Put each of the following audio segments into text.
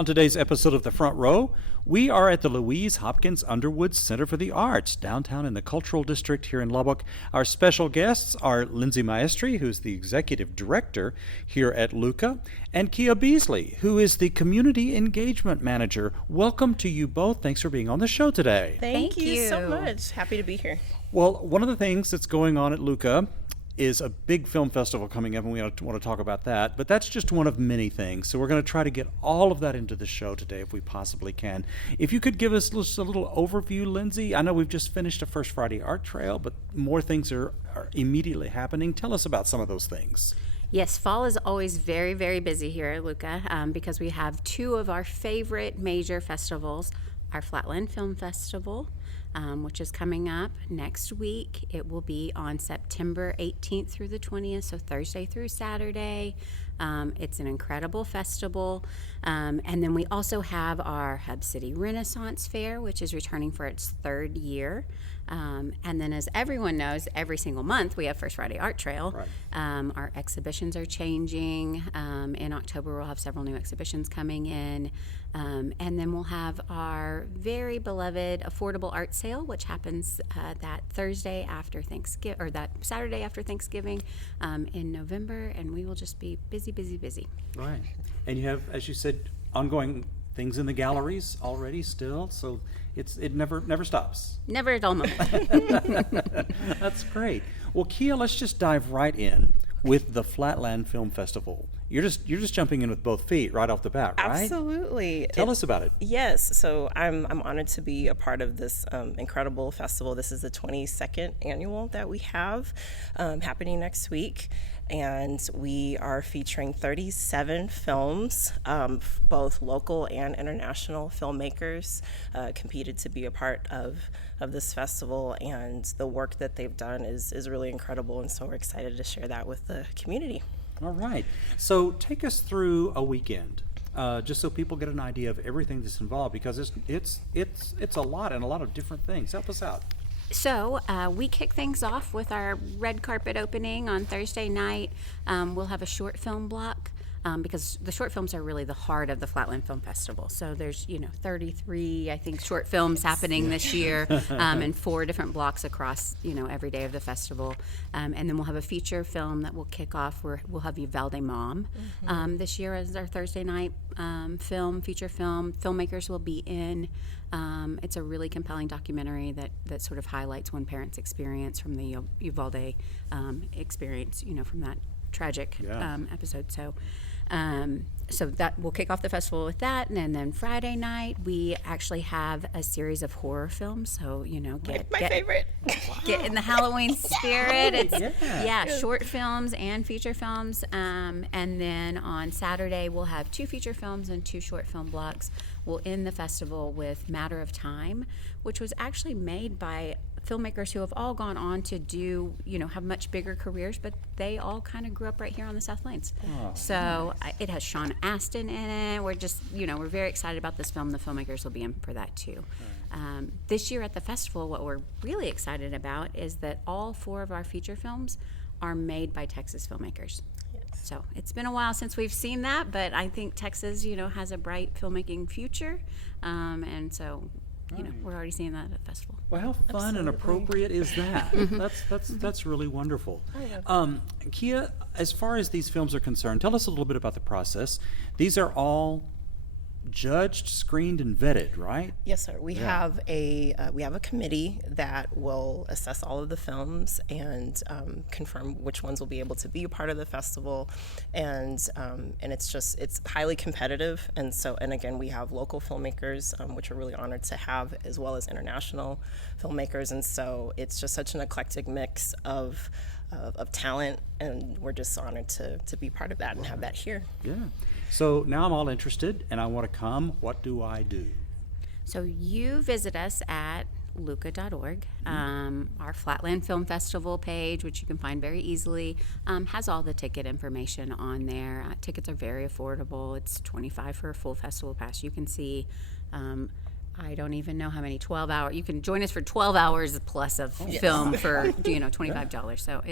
On today's episode of The Front Row, we are at the Louise Hopkins Underwood Center for the Arts, downtown in the Cultural District here in Lubbock. Our special guests are Lindsey Maestri, who's the Executive Director here at LUCA, and Kia Beasley, who is the Community Engagement Manager. Welcome to you both. Thanks for being on the show today. Thank you so much. Happy to be here. Well, one of the things that's going on at LUCA is a big film festival coming up, and we want to talk about that. But that's just one of many things. So we're going to try to get all of that into the show today if we possibly can. If you could give us just a little overview, Lindsey. I know we've just finished a First Friday Art Trail, but more things are immediately happening. Tell us about some of those things. Yes, fall is always very, very busy here at LUCA because we have two of our favorite major festivals, our Flatland Film Festival, which is coming up next week. It will be on September 18th through the 20th, so Thursday through Saturday. It's an incredible festival. And then we also have our Hub City Renaissance Fair, which is returning for its third year. And then, as everyone knows, every single month we have First Friday Art Trail. Right. Our exhibitions are changing. In October, we'll have several new exhibitions coming in. And then we'll have our very beloved Affordable Art Sale, which happens that Thursday after Thanksgiving, or that Saturday after Thanksgiving in November. And we will just be busy. Right. And you have, as you said, ongoing things in the galleries already still, so it never stops. Never a dull moment. That's great. Well, Kia, let's just dive right in with the Flatland Film Festival. You're just jumping in with both feet right off the bat, right? Absolutely. Tell us about it. Yes. So I'm honored to be a part of this incredible festival. This is the 22nd annual that we have happening next week. And we are featuring 37 films, both local and international filmmakers competed to be a part of this festival, and the work that they've done is really incredible, and so we're excited to share that with the community. All right. So take us through a weekend, just so people get an idea of everything that's involved, because it's a lot and a lot of different things. Help us out. So we kick things off with our red carpet opening on Thursday night. We'll have a short film block because the short films are really the heart of the Flatland Film Festival. So there's 33, I think, short films happening this year in 4 different blocks across every day of the festival. And then we'll have a feature film that will kick off where we'll have Uvalde Mom this year as our Thursday night feature film. Filmmakers will be in. It's a really compelling documentary that sort of highlights one parent's experience from the Uvalde experience, from that tragic episode. So that will kick off the festival with that, and then Friday night we actually have a series of horror films. So My favorite. Get in the Halloween spirit. It's short films and feature films, and then on Saturday we'll have 2 feature films and 2 short film blocks. We'll end the festival with Matter of Time, which was actually made by filmmakers who have all gone on to do, have much bigger careers, but they all kind of grew up right here on the South Plains. So it has Sean Astin in it. We're just, we're very excited about this film. The filmmakers will be in for that too. This year at the festival, what we're really excited about is that all 4 of our feature films are made by Texas filmmakers. So it's been a while since we've seen that, but I think Texas, has a bright filmmaking future, and so we're already seeing that at the festival. Well, how fun and appropriate is that? That's really wonderful. Kia, as far as these films are concerned, tell us a little bit about the process. These are all judged, screened, and vetted, right? Yes, sir. We have a committee that will assess all of the films and confirm which ones will be able to be a part of the festival, and it's highly competitive. And again, we have local filmmakers, which we're really honored to have, as well as international filmmakers, and so it's just such an eclectic mix of talent, and we're just honored to be part of that and have that here. Yeah. So now I'm all interested and I want to come. What do I do? So you visit us at luca.org. Our Flatland Film Festival page, which you can find very easily, has all the ticket information on there. Tickets are very affordable. It's $25 for a full festival pass. You can see I don't even know how many 12 hours. You can join us for 12 hours plus of film for $25. So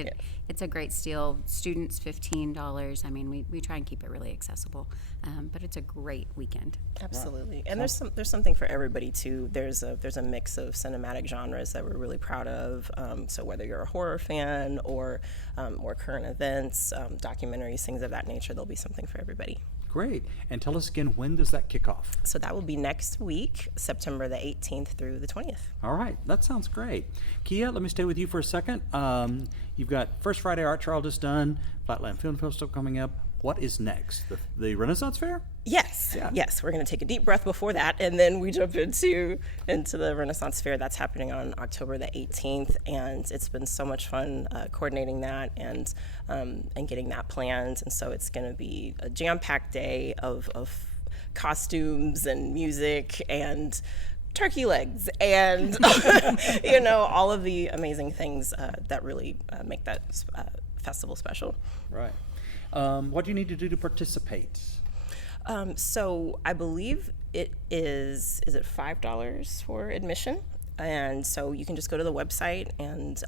it's a great steal. Students $15. I mean, we try and keep it really accessible, but it's a great weekend. Absolutely, and there's something for everybody too. There's a mix of cinematic genres that we're really proud of. So whether you're a horror fan or current events, documentaries, things of that nature, there'll be something for everybody. Great. And tell us again, when does that kick off? So that will be next week, September the 18th through the 20th. All right. That sounds great. Kia, let me stay with you for a second. You've got First Friday Art Trial just done, Flatland Film Festival coming up. What is next? The Renaissance Fair? Yes. Yeah. Yes. We're going to take a deep breath before that, and then we jump into the Renaissance Fair. That's happening on October the 18th, and it's been so much fun coordinating that and getting that planned. And so it's going to be a jam-packed day of costumes and music and turkey legs and all of the amazing things that really make that festival special. Right. What do you need to do to participate? So I believe it is it $5 for admission? And so you can just go to the website and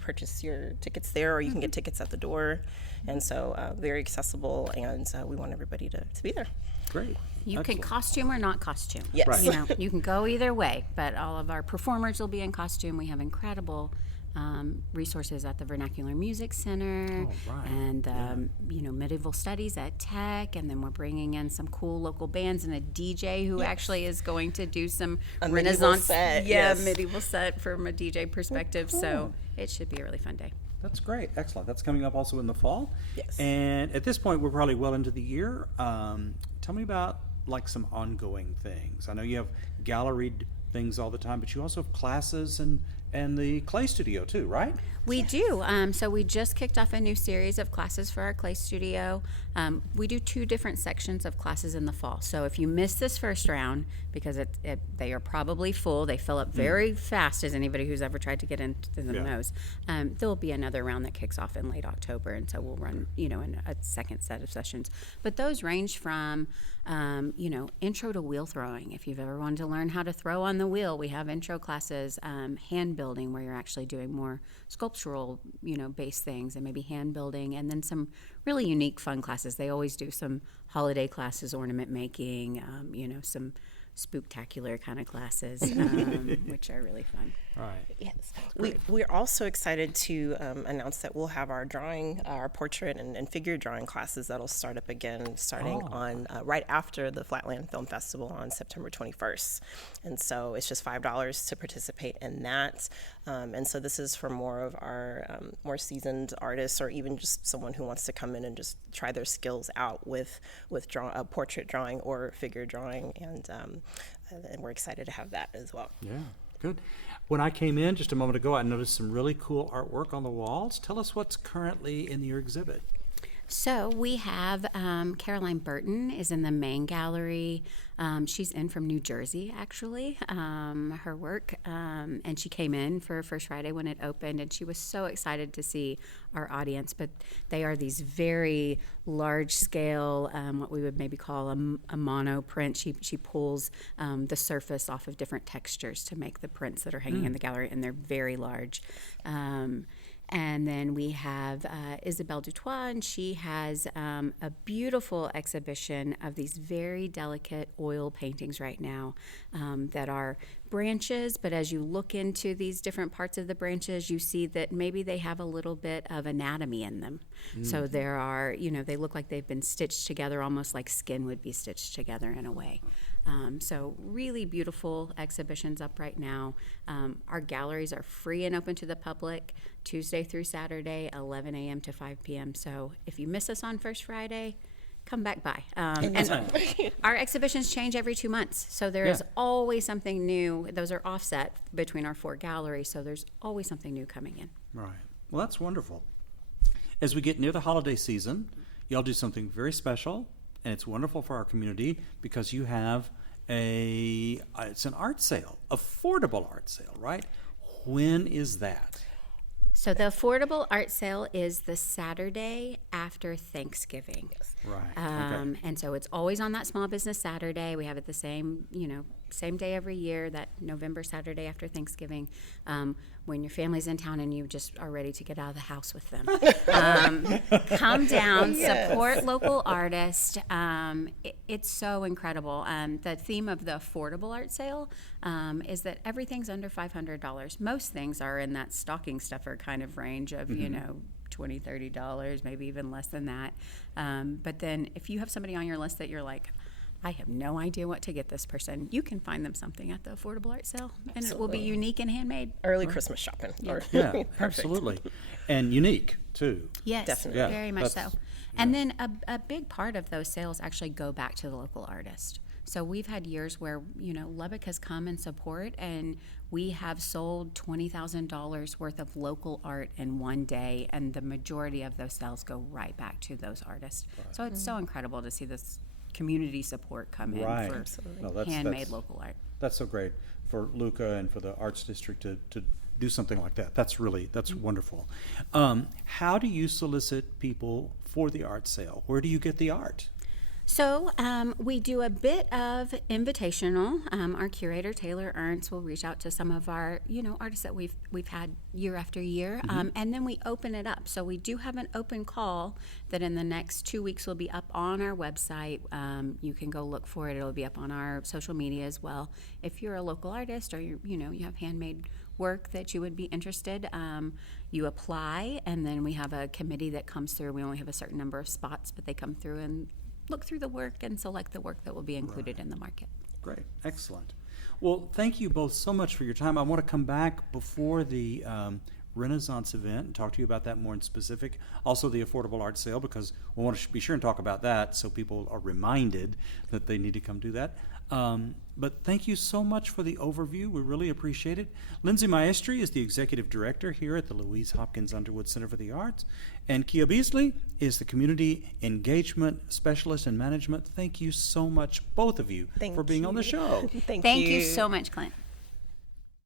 purchase your tickets there, or you can get tickets at the door. And so very accessible, and we want everybody to be there. Great. You Excellent. can costume or not costume. Yes. Right. You can go either way, but all of our performers will be in costume. We have incredible resources at the Vernacular Music Center, Oh, right. and medieval studies at Tech, and then we're bringing in some cool local bands and a DJ who actually is going to do some Renaissance set, yes. medieval set from a DJ perspective. So it should be a really fun day. That's great. Excellent. That's coming up also in the fall. Yes. And at this point, we're probably well into the year. Tell me about like some ongoing things. I know you have galleried things all the time, but you also have classes and the clay studio too, right? We do. So we just kicked off a new series of classes for our clay studio. We do 2 different sections of classes in the fall. So if you miss this first round, because they are probably full, they fill up very fast, as anybody who's ever tried to get into them knows. There will be another round that kicks off in late October, and so we'll run, in a second set of sessions. But those range from, intro to wheel throwing. If you've ever wanted to learn how to throw on the wheel, we have intro classes, hand building, where you're actually doing more sculptural, based things, and maybe hand building, and then some really unique, fun classes. They always do some holiday classes, ornament making, some spooktacular kind of classes, which are really fun. Right. Yes. We're also excited to announce that we'll have our portrait and figure drawing classes that'll start up again starting on right after the Flatland Film Festival on September 21st. And so it's just $5 to participate in that. And so this is for more of our more seasoned artists, or even just someone who wants to come in and just try their skills out with portrait drawing or figure drawing. And we're excited to have that as well. Yeah, good. When I came in just a moment ago, I noticed some really cool artwork on the walls. Tell us what's currently in your exhibit. So we have Caroline Burton is in the main gallery. She's in from New Jersey, actually, her work. And she came in for First Friday when it opened, and she was so excited to see our audience. But they are these very large-scale, what we would maybe call a mono print. She pulls the surface off of different textures to make the prints that are hanging in the gallery, and they're very large. And then we have Isabelle Dutois, and she has a beautiful exhibition of these very delicate oil paintings right now that are branches, but as you look into these different parts of the branches, you see that maybe they have a little bit of anatomy in them. So there are, they look like they've been stitched together, almost like skin would be stitched together in a way. So really beautiful exhibitions up right now. Our galleries are free and open to the public Tuesday through Saturday, 11 a.m. to 5 p.m. So if you miss us on First Friday, come back by. And our exhibitions change every 2 months. So there is always something new. Those are offset between our 4 galleries. So there's always something new coming in. Right. Well, that's wonderful. As we get near the holiday season, y'all do something very special, and it's wonderful for our community because you have it's an art sale, affordable art sale, right? When is that? So the affordable art sale is the Saturday after Thanksgiving. Right. And so it's always on that Small Business Saturday. We have it the same, same day every year, that November Saturday after Thanksgiving, when your family's in town and you just are ready to get out of the house with them. Come down, support local artists. It's so incredible. The theme of the affordable art sale is that everything's under $500. Most things are in that stocking stuffer kind of range of, $20, $30, maybe even less than that. But then if you have somebody on your list that you're like, I have no idea what to get this person, you can find them something at the affordable art sale, and it will be unique and handmade. Early Christmas shopping. Yeah, absolutely. And unique, too. Yes, Definitely. Yeah, very much so. And then a big part of those sales actually go back to the local artist. So we've had years where, Lubbock has come and support, and we have sold $20,000 worth of local art in one day, and the majority of those sales go right back to those artists. Right. So it's so incredible to see this community support come in for handmade local art. That's so great for Luca and for the Arts District to do something like that. That's wonderful. How do you solicit people for the art sale? Where do you get the art? So we do a bit of invitational. Our curator, Taylor Ernst, will reach out to some of our, artists that we've had year after year, and then we open it up. So we do have an open call that in the next 2 weeks will be up on our website. You can go look for it. It'll be up on our social media as well. If you're a local artist or you have handmade work that you would be interested, you apply, and then we have a committee that comes through. We only have a certain number of spots, but they come through and look through the work and select the work that will be included in the market. Great. Excellent. Well, thank you both so much for your time. I want to come back before the Renaissance event and talk to you about that more in specific. Also the affordable art sale, because we want to be sure and talk about that so people are reminded that they need to come do that. But thank you so much for the overview. We really appreciate it. Lindsey Maestri is the Executive Director here at the Louise Hopkins Underwood Center for the Arts. And Kia Beasley is the Community Engagement Specialist in Management. Thank you so much, both of you, for being on the show. Thank you so much, Clint.